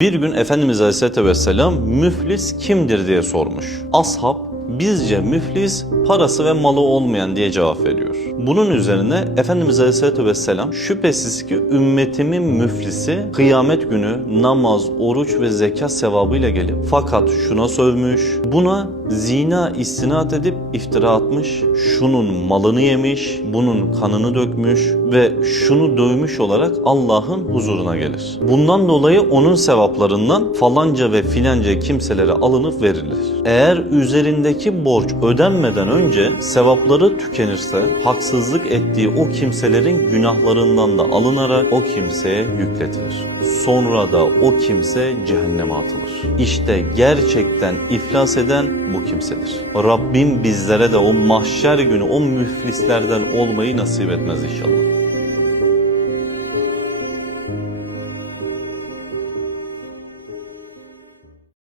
Bir gün Efendimiz Aleyhisselatü Vesselam müflis kimdir diye sormuş. Ashab bizce müflis parası ve malı olmayan diye cevap veriyor. Bunun üzerine Efendimiz Aleyhisselatü Vesselam şüphesiz ki ümmetimin müflisi kıyamet günü namaz, oruç ve zekat sevabıyla gelip fakat şuna sövmüş, buna zina istinat edip iftira atmış, şunun malını yemiş, bunun kanını dökmüş ve şunu dövmüş olarak Allah'ın huzuruna gelir. Bundan dolayı onun sevaplarından falanca ve filanca kimselere alınıp verilir. Eğer üzerindeki borç ödenmeden önce sevapları tükenirse haksızlık ettiği o kimselerin günahlarından da alınarak o kimseye yükletilir. Sonra da o kimse cehenneme atılır. İşte gerçekten iflas eden bu kimsedir. Rabbim bizlere de o mahşer günü o müflislerden olmayı nasip etmez inşallah.